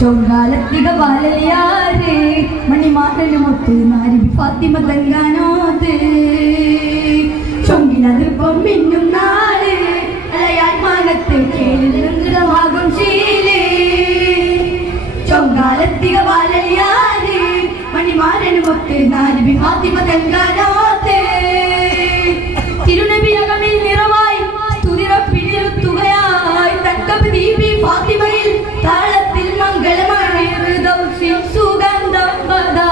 ചൊങ്കാലത്തിക വാലയാറ് മണിമാരന് മുത്ത് നാരിബി ഫാത്തിമ തങ്കാനോത് ചൊങ്കിലതിർപ്പം മിന്നും നാട് അലയായി മാനത്ത് കേരളമാകും ശീലേ ചൊങ്കാലത്തിക വാലയാറ് മണിമാരന് മുത്ത് നാരിബി ഫാത്തിമ തങ്കാനോത് തിരുനബിയകമിൽ നിറവായി സ്തുതിറപ്പിനിരുത്തുകയായി തക്കപ്പ് ദീപി ഫാത്തിമയിൽ താളത്തിൽ മംഗളമാണ് ഹൃദൗസിൽ സുഗന്ധം ബദാ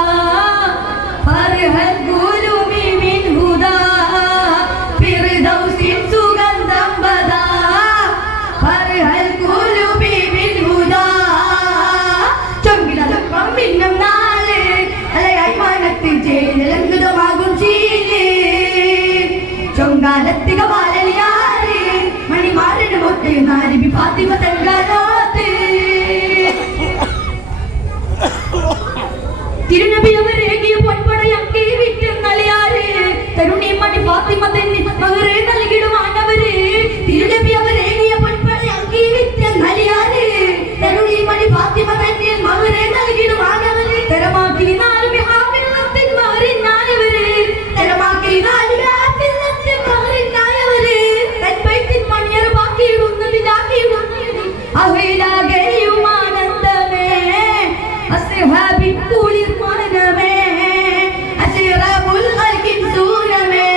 ഫർഹൽ ഖുലൂബി മിൻ ഹുദാ ഫിർദൗസിൽ സുഗന്ധം ബദാ ഫർഹൽ ഖുലൂബി മിൻ ഹുദാ ചൊങ്കിലതുപ്പം മിന്നും നാളെ അലയായി മാനത്തിൽ ചേരലംഘിതമാകും ശീലേ ചൊങ്കാലത്തിക വാലയാറ് മണിമാരന് മുത്ത് നാരിബി ഫാത്തിമ തങ്കാനോത്ത് തിരുനബി അവരേകിയ പൊൻപടയാക്കി വിറ്റുന്നളിയാറ് തരുണി മണി ഫാത്തിമ തന്നെ മകരെ നൽകിടുവാനവര് തിരുനബി അവരേകിയ പൊൻപടയാക്കി വിറ്റുന്നളിയാറ് തരുണി മണി ഫാത്തിമ തന്നെ മകരെ നൽകിടുവാനവര് തരമാക്കി നാല് ബിഹാമില്ലത്തിൻ മഹറിനായവര് തരമാക്കി നാല് ബിഹാമില്ലത്തിൻ മഹറിനായവര് തൻപൈത്തിൻ മണിയർ ബാക്കിയിടുന്നതിലാക്കിയിടുന്നു അഹ്ലാഗയും ആനന്ദമേ അസ്ഹാബിൻ കുളിർമനമേ അസ്റാബുൽ ഖൽഖിൻ സൂരമേ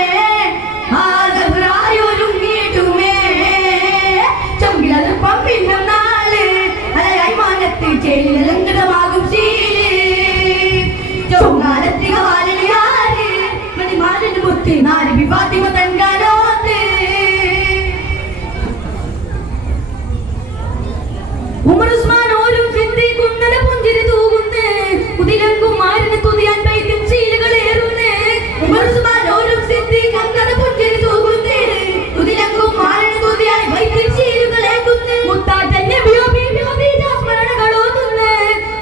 ആദബ്രായൊരുങ്ങിടുമേ ചൊങ്കിലതുപ്പം പിന്നും നാളെ അലയായി മാനത്ത് ചേലലംഘിതമാകും ശീലേ ചൊങ്കാലത്തിക വാലയാറ് മണിമാരന് മുത്ത് നാരിബി ഫാത്തിമ തങ്കാനോത്ത് ഉമർ ഉസ്മാൻ ഓരും സിദ്ദീഖുന്നത പുഞ്ചിരി തൂകുന്നേ കുതിലങ്കും മാരന് തുതിയാൻ പൈക്കും ശീലുകളേറുന്നേ ഉമർ ഉസ്മാൻ ഓരും സിദ്ദീഖുന്നത പുഞ്ചിരി തൂകുന്നേ കുതിലങ്കും മാരന് തുതിയാൻ പൈക്കും ശീലുകളേറുന്നേ മുത്താറ്റൻ നബിയോ ബീവിയോ ദീജ സ്മരണകളോതുന്നേ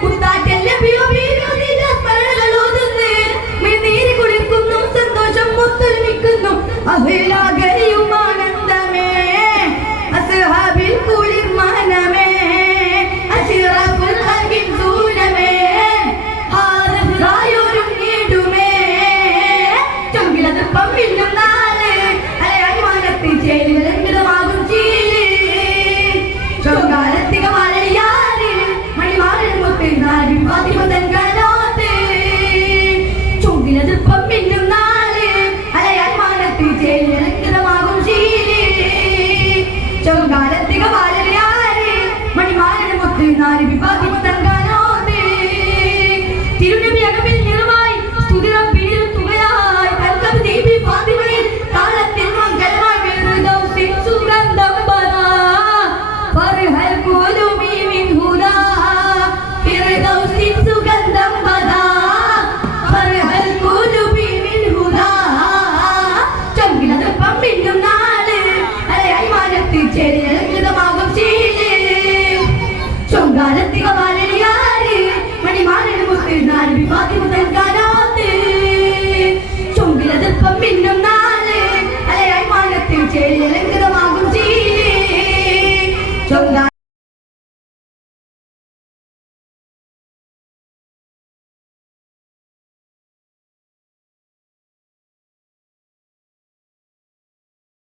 മുത്താറ്റൻ നബിയോ ബീവിയോ ദീജ സ്മരണകളോതുന്നേ മിഴിനീര് കുളിർക്കുന്നു സന്തോഷം മുത്തൊരുമിക്കുന്നു അഹ്ലാഗയും ആനന്ദമേ അസ്ഹാബിൽ കുളിർമനമേ അസ്റാബുൽ ഖൽഖിൻ സൂരമേ ആദബ്രായൊരുങ്ങിടുമേ ചൊങ്കിലതുപ്പം മിന്നും നാളെ അലയായി മാനത്ത് ചേലലംഘിതമാകും ശീലേ ചൊങ്കാലത്തിക വാലയാറ് മണിമാരന് മുത്ത് നാരിബി ഫാത്തിമ തങ്കാനോത്ത് ചൊങ്കിലതുപ്പം മിന്നും നാളെ അലയായി മാനത്ത് ചേലലംഘിതമാകും ശീലേ ചൊങ്കാലത്തിക വാലയാറ് മണിമാരന് മുത്ത് നാരിബി ഫാത്തിമ തങ്കാനോത്ത്